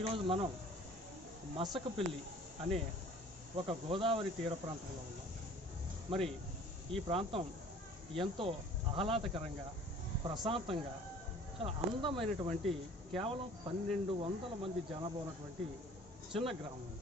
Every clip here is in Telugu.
ఈరోజు మనం మసకపల్లి అనే ఒక గోదావరి తీర ప్రాంతంలో ఉన్నాం. మరి ఈ ప్రాంతం ఎంతో ఆహ్లాదకరంగా, ప్రశాంతంగా, చాలా అందమైనటువంటి కేవలం 1200 మంది జనాభా ఉన్నటువంటి చిన్న గ్రామం.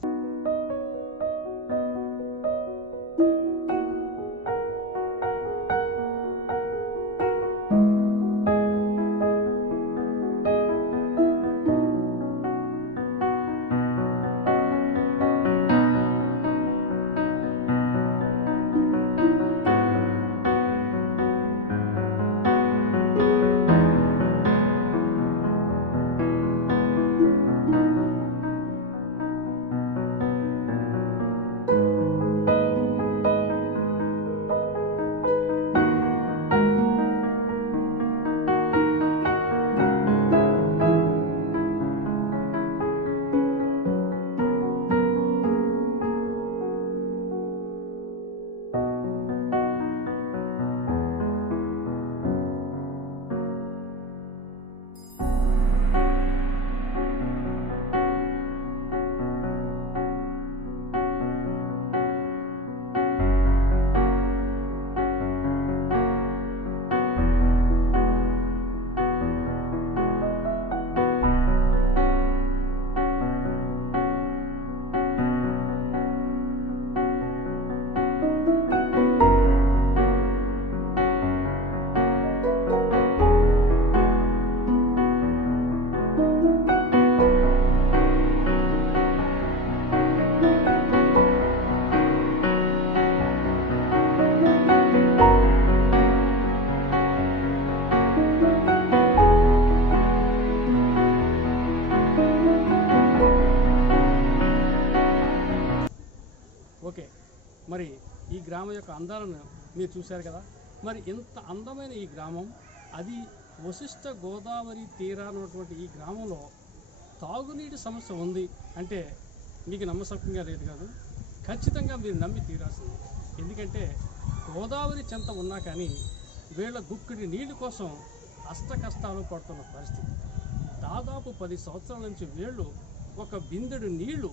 ఓకే, మరి ఈ గ్రామం యొక్క అందాలను మీరు చూశారు కదా. మరి ఇంత అందమైన ఈ గ్రామం, అది వశిష్ఠ గోదావరి తీరానటువంటి ఈ గ్రామంలో తాగునీటి సమస్య ఉంది అంటే మీకు నమ్మసక్యంగా లేదు కాదు. ఖచ్చితంగా మీరు నమ్మి తీరాల్సింది. ఎందుకంటే గోదావరి చెంత ఉన్నా కానీ వీళ్ళ గుక్కిడి నీళ్ళ కోసం అష్ట కష్టాలు పడుతున్న పరిస్థితి. దాదాపు 10 సంవత్సరాల నుంచి వీళ్ళు ఒక బిందెడు నీళ్లు,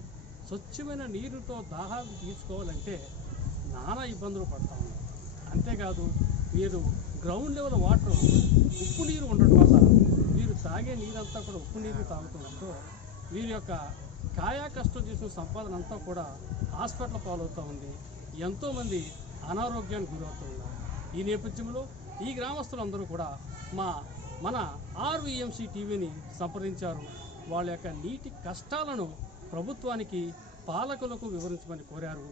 స్వచ్ఛమైన నీరుతో దాహాలు తీర్చుకోవాలంటే నానా ఇబ్బందులు పడతా ఉన్నారు. అంతేకాదు, వీరు గ్రౌండ్ లెవెల్ వాటర్, ఉప్పు నీరు ఉండటం వల్ల వీరు తాగే నీరంతా కూడా ఉప్పు నీరు తాగుతుండటంతో వీరి యొక్క కాయా కష్టం చేసిన సంపాదన అంతా కూడా హాస్పిటల్ పాలవుతూ ఉంది. ఎంతోమంది అనారోగ్యానికి గురవుతూ ఉన్నారు. ఈ నేపథ్యంలో ఈ గ్రామస్తులందరూ కూడా మన RVMC టీవీని సంప్రదించారు. వాళ్ళ యొక్క నీటి కష్టాలను ప్రభుత్వానికి, పాలకులకు వివరించమని కోరారు.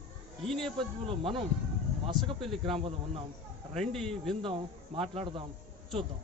ఈ నేపథ్యంలో మనం మసకపల్లి గ్రామంలో ఉన్నాం. రండి, విందాం, మాట్లాడదాం, చూద్దాం.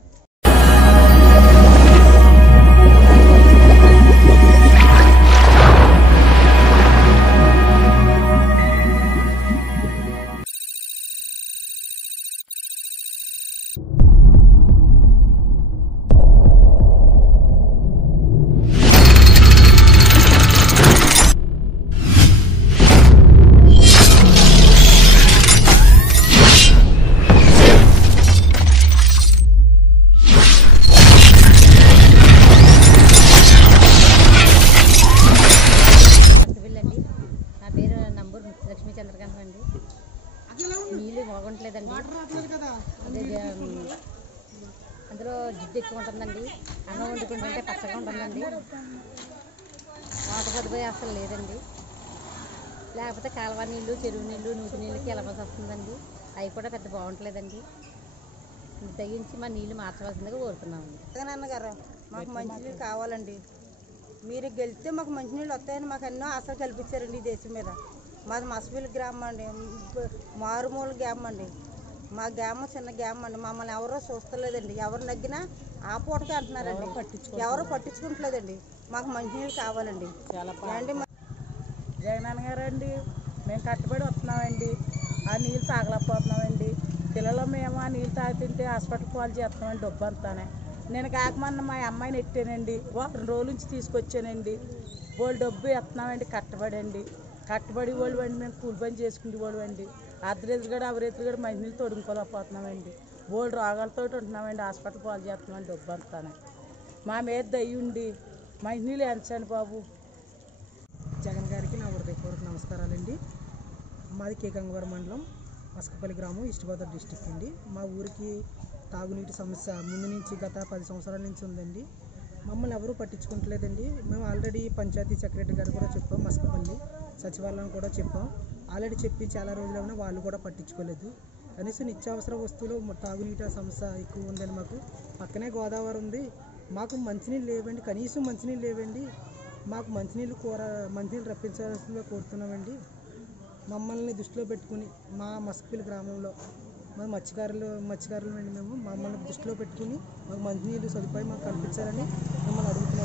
నీళ్ళు బాగుంటలేదండి. అందులో జిడ్డు ఎక్కువ ఉంటుందండి. అన్నం వండుకుంటుంటే పచ్చగా ఉంటుందండి. వాటర్ సదుపాయం అసలు లేదండి. లేకపోతే కాలువ నీళ్ళు, చెరువు నీళ్ళు, నూతి నీళ్ళకి వెళ్ళవలసి వస్తుందండి. అవి కూడా పెద్ద బాగుంటలేదండి. దయించి మా నీళ్ళు మార్చవలసిందిగా కోరుతున్నామండి. జగనన్నగారు, మాకు మంచినీళ్ళు కావాలండి. మీరు గెలిస్తే మాకు మంచినీళ్ళు వస్తాయని మాకు ఎన్నో ఆశలు కల్పించారండి ఈ దేశం మీద. మాది మసకపల్లి గ్రామం అండి, మారుమూల గ్రామం అండి. మా గ్రామం చిన్న గ్రామం అండి. మమ్మల్ని ఎవరో చూస్తలేదండి. ఎవరు నగ్గినా ఆ పూటకే అంటున్నారండి. ఎవరు పట్టించుకుంటలేదండి. మాకు మంచినీళ్ళు కావాలండి. అండి జగనన్న గారు అండి, మేము కట్టుబడి వస్తున్నామండి. ఆ నీళ్ళు తాగలేకపోతున్నామండి. పిల్లలు మేము ఆ నీళ్ళు తాగుతుంటే హాస్పిటల్ పాలు చేస్తున్నామండి. డబ్బు అంతానే నేను కాకమన్న మా అమ్మాయిని ఎట్టానండి. 2 రోజుల నుంచి తీసుకొచ్చానండి. వాళ్ళు డబ్బు ఎత్తున్నామండి. కట్టబడి వాళ్ళు అండి. మేము కూలి పని చేసుకునే వాళ్ళు అండి. అర్ధరేతులు అవరేతులు మంచినీళ్ళు తొడుముకోలేకపోతున్నామండి. బోల్డ్ రోగాలతో ఉంటున్నామండి. హాస్పిటల్ పాలు చేస్తున్నామండి. డబ్బు అంతానే మా మీద దయ్యుండి మంచినీళ్ళు ఎంచండి బాబు. జగన్ గారికి నా హృదయపూర్వక నమస్కారాలండి. మాది కే గంగవరం మండలం మస్కపల్లి గ్రామం, ఈస్ట్ గోదావరి డిస్టిక్ అండి. మా ఊరికి తాగునీటి సమస్య ముందు నుంచి గత 10 సంవత్సరాల నుంచి ఉందండి. మమ్మల్ని ఎవరూ పట్టించుకుంటలేదండి. మేము ఆల్రెడీ పంచాయతీ సెక్రటరీ గారు కూడా చెప్పాం, మస్కపల్లి సచివాలయం కూడా చెప్పాం. ఆల్రెడీ చెప్పి చాలా రోజులైనా వాళ్ళు కూడా పట్టించుకోలేదు. కనీసం నిత్యావసర వస్తువులు తాగునీటి సమస్య ఎక్కువ ఉందండి. మాకు పక్కనే గోదావరి ఉంది, మాకు మంచినీళ్ళు లేవండి, కనీసం మంచినీళ్ళు లేవండి. మాకు మంచినీళ్ళు రప్పించాల్సిందిగా కోరుతున్నామండి. మమ్మల్ని దృష్టిలో పెట్టుకుని మా మస్కపల్లి గ్రామంలో మా మత్స్యకారులు అండి, మేము మమ్మల్ని దృష్టిలో పెట్టుకుని మాకు మంచినీళ్ళు సదుపాయం మాకు కల్పించాలని మిమ్మల్ని అడుగుతున్నాం.